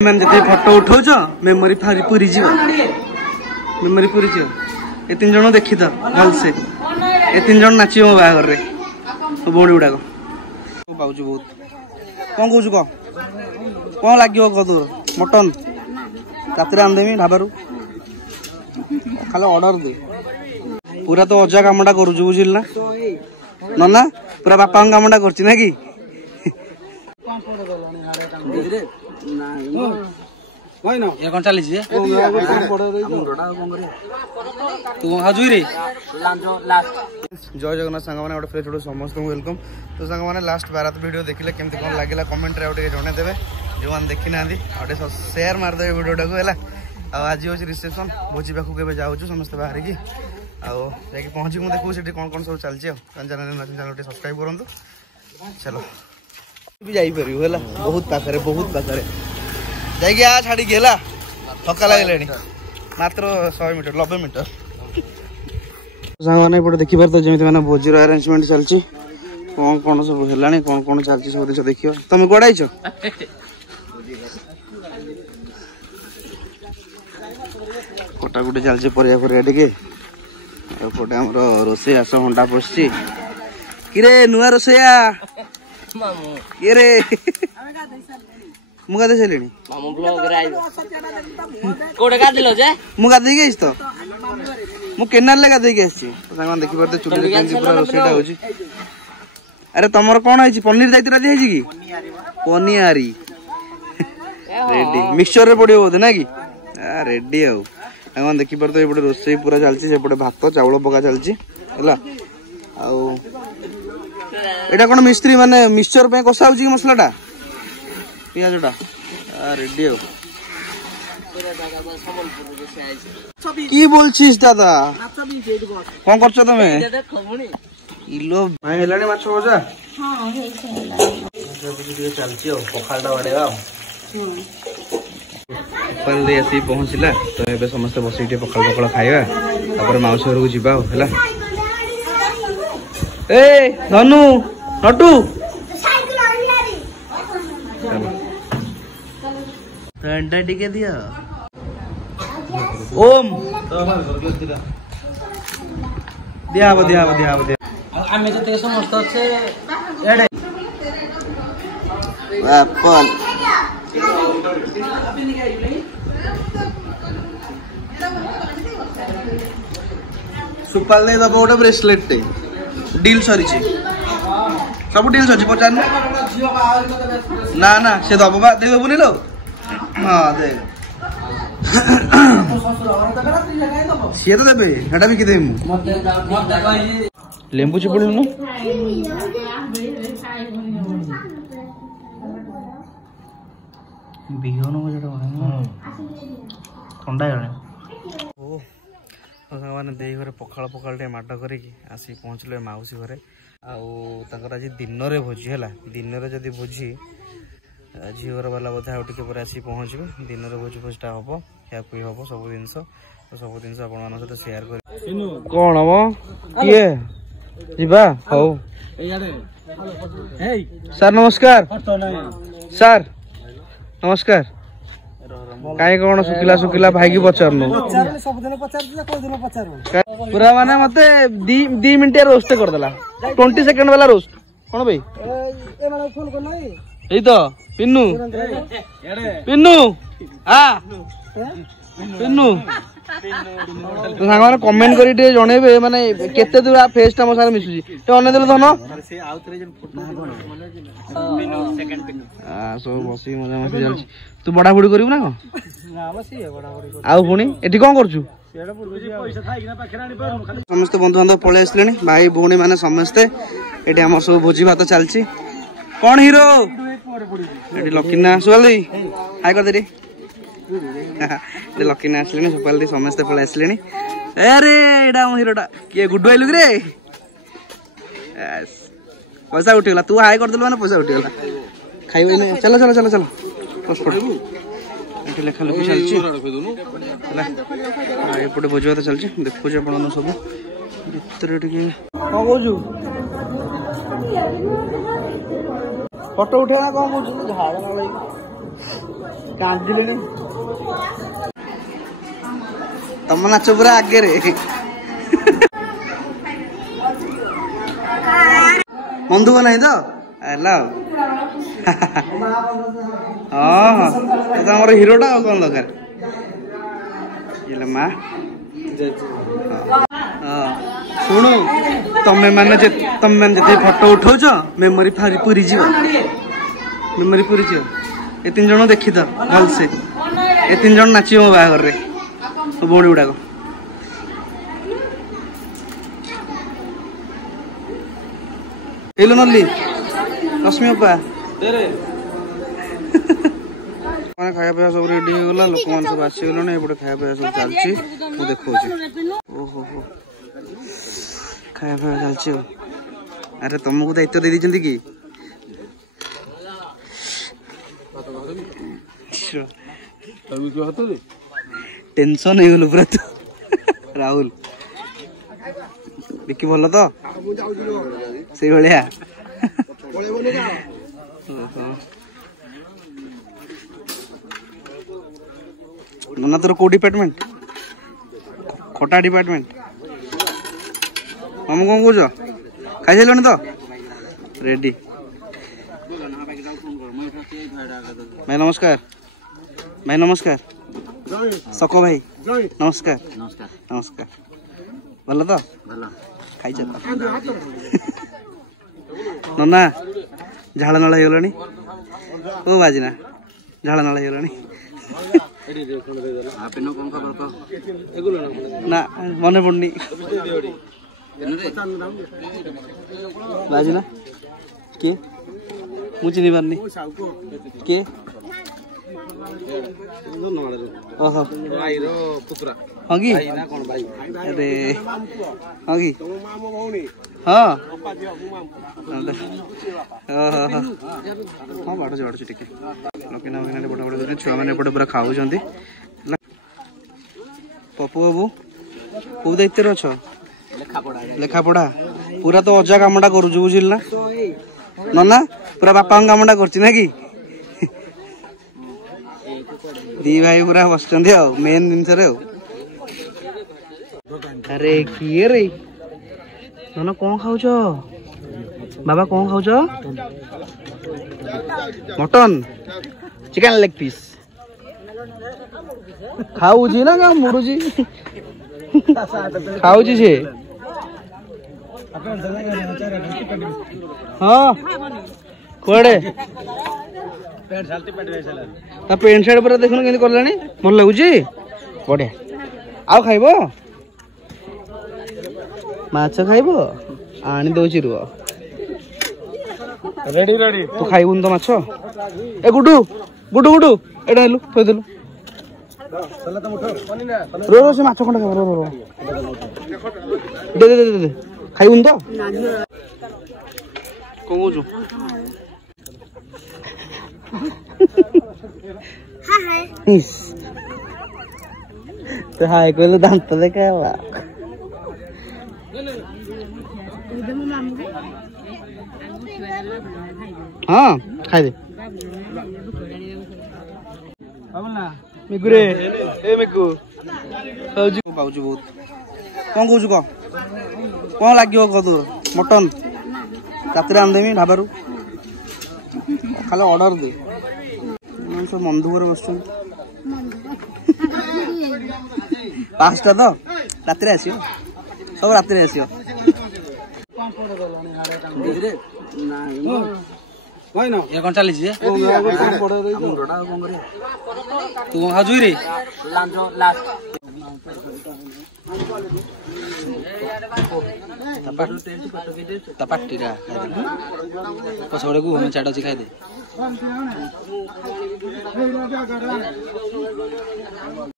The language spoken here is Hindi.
मैंने जिते फोटो उठाऊच मेमोरी पूरी जीव मेमोरी पूरी जीव ए 3 जन देखी तो भलसे ए 3 जन नाच मो बाहर रे भौणी गुड़ाक पाऊँ बहुत कौन कौच कौन लगे कह तू मटन रात आनदेमी ढाबारू खाली ऑर्डर दे पूरा तो अजा कामटा करू बुझिल ना नना पूरा बापा कामटा कर ना कि कौन चली तू हजुरे जय जगन्नाथ सांग मैंने गोटे फ्रेंड समस्त वेलकम तो सांग मैंने लास्ट बारात वीडियो देखिले केमती कौन लगे कमेंट रे जनईदेवे जो मैंने देखी ना गोटे शेयर मारदेवे वीडियो टाक है आज हूँ रिसेप्शन भोजी पाक के जाऊँ समस्त बाहर की आगे पहुँची मुझे देखू से कौन कौन सब चलती चैनल सब्सक्राइब करूँ चलो भी जापर है बहुत पाखे जाइए आ छाड़ी थका लगे मात्र 100 मीटर 90 मीटर सांग मैंने देखिपार तो जमी मैंने भोजी अरेंजमेंट चलती कौन कौन सब है कौन कौन चलती सब जिन देख तुम कौड़े कटाकुटी चलती परिया टे रोसैया हंडा पशि किरे नुआ रोसैया ये रे मुगा दे सारे मुगाधे तो मुनाल गाधे देखिए चुली पूरा रोसैटा हो अरे तुम कौन है पनीर दायित्व दी कि पनियारी रेडी मिक्सचर पड़ो बोधे ना कि रेडी आगे देखिपार तो ये रोसई पूरा चलती भात चाउल पका चलती एटा कौन मिस्त्री माने मिक्सचर पे कषा हो मसलाटा पियाजटा रेडी की बोलछिस दादा कौन करछ तमे इलो भाई हेलानी माछ भजा हां चलती पखालटा बाड़ेगा पल दे आसी पहुँचला तो ये समस्त बस पखाल पखाल खाइबा तापर माउसी घर को जीवा ए धनु नटू अंडा टिके दिया ओम दिया आमे जते समस्त আছে एडे अपन सुपाल नहीं दबा गोटे ब्रेसलेट टे डील सरी सब डील सरी पचार ना ना से दब दे देबुनि लो हाँ दे सी तो देबे हेटा बिकी देबी लेंबू चिपुड़नु बिहन ठंडा मैंने दे घरे पखाड़ पखाड़ माड कर आसी पहुँचल मौसी घरे आज दिन में भोजी है दिन में जदि भोजी झीवर वाला बोधे आउ टे आसी पहुँचे दिन में भोजी भोजटा हम क्या पी हम सब जिन सहित सेयार कर कौन हम किए जीवा हौ सर नमस्कार सर नमस्कार कहीं कौन सुखिला सुखिला भाई की पचारनु पूरा माने मते 2 मिनट रोस्ट कर देला 20 सेकंड वाला रोस्ट कौन भाई ए तो पिन्नू पिन्नू हां पिन्नू तो सांग माने कमेंट करी टे जणेबे माने केते दूर फेस टा मो सारे मिसुजी तो अने देलो धन सो बसी मजा मसी चलछि तू बड़ा बुड़ी करिउ ना आउ पुणी एठी कौन करछु समस्त बंधु बांधव पळे आसले भाई भौणी माने समस्ते एठी हमर सब भोजी भात चलछि कौन हीरो एठी लकीना सुवाल दी हाय कर दे लकीना आसले सुपाल दी समस्ते पळे आसले अरे एडा हम हीरोटा के गुड्डू आइलु रे पैसा उठिगला तू हाय कर देलु माने पैसा उठिगला खाइबे नै चलो चलो चलो चलो पासपोर्ट एठी लेखा लेखि चलछि एपटे भोजी भात चलछि देखु जे आपण सब भितर टिके को बोजु फोटो उठेना कौन झाड़ तुम नाच पूरा आगे रे बंधु को नहीं तो हेलो हाँ तो हिरोटा कौन दरकार माँ शुणु तमें मैंने फोटो उठाऊच मेमोरी पूरी जीव मेमोरी पूरी जीव ये 3 जन देखी तो भलसे ये 3 जन नाच मो बाहर रे भौणी गुड़ाक नली रश्मि अपा खाया पिया सब रेडी हो गला लोक मान सब आसी गले एपटे खाया पिया सब चलची तू देखो ओहो हो खाया पिया चलची अरे तुमको दायित्व दे दी कि टेंशन नहीं गलु पूरा तू राहुल विकी भल तो से भाया नना तोर को डिपार्टमेंट खटा डिपार्टमेंट हम कौन कौच खाई तो रेडी भाई नमस्कार भाई नमस्कार सको भाई नमस्कार नमस्कार भल तो खाई नना झाड़ नाल हो बाजना झाड़ नाल हो ना मन पड़नी बाजना किए मुझे चिन्ह पारनी किए ओहो हाँ कि अरे हाँ कि हाँ हाँ बाट चढ़ुची टे लकीना फकीना बड़ा बड़ा छुआ मैंने पूरा खाऊ पपु बाबू कौ दायित्व अच्छ लेखा पढ़ा पूरा तो अजा कामटा करुच बुझिल ना नना पूरा बापा कामटा कर कि दी भाई पूरा बस मेन जिनस अरे किए रे नना कौन खाऊच बाबा कौन खाऊच मटन चिकन लेग पीस खाऊजी ना क्या मुड़ुजी खाऊजी से हाँ कड़े पेंट सार्ट पूरा देखुन के कलानी भल लगुच बढ़िया आउ खाइब माछ खाइब आनी दउची रुह रेडी रेडी तू खाइबुन तो माछ ए गुडू गुडू गुडू एटा हेलु थोइ देलु रो रो से माछ खंड खाइब रो रो दे दे दे दे खाइबुन तो कहूछु हाय तो हाय कहले दांत देखाला हाँ खाई दे मिकु रे ए मिकु खाऊजी पाऊजी बहुत कौन कहूँ कह कौन लगे कह तोर मटन रात आनदेमी ढाबारू खाली ऑर्डर दे सब बंधुवर बस 5टा तो रात आसो सब रात आसो ये कौन चली तू कौन खाजु रे पार्टीटा पछाड़ को चाट अच्छी खाई दे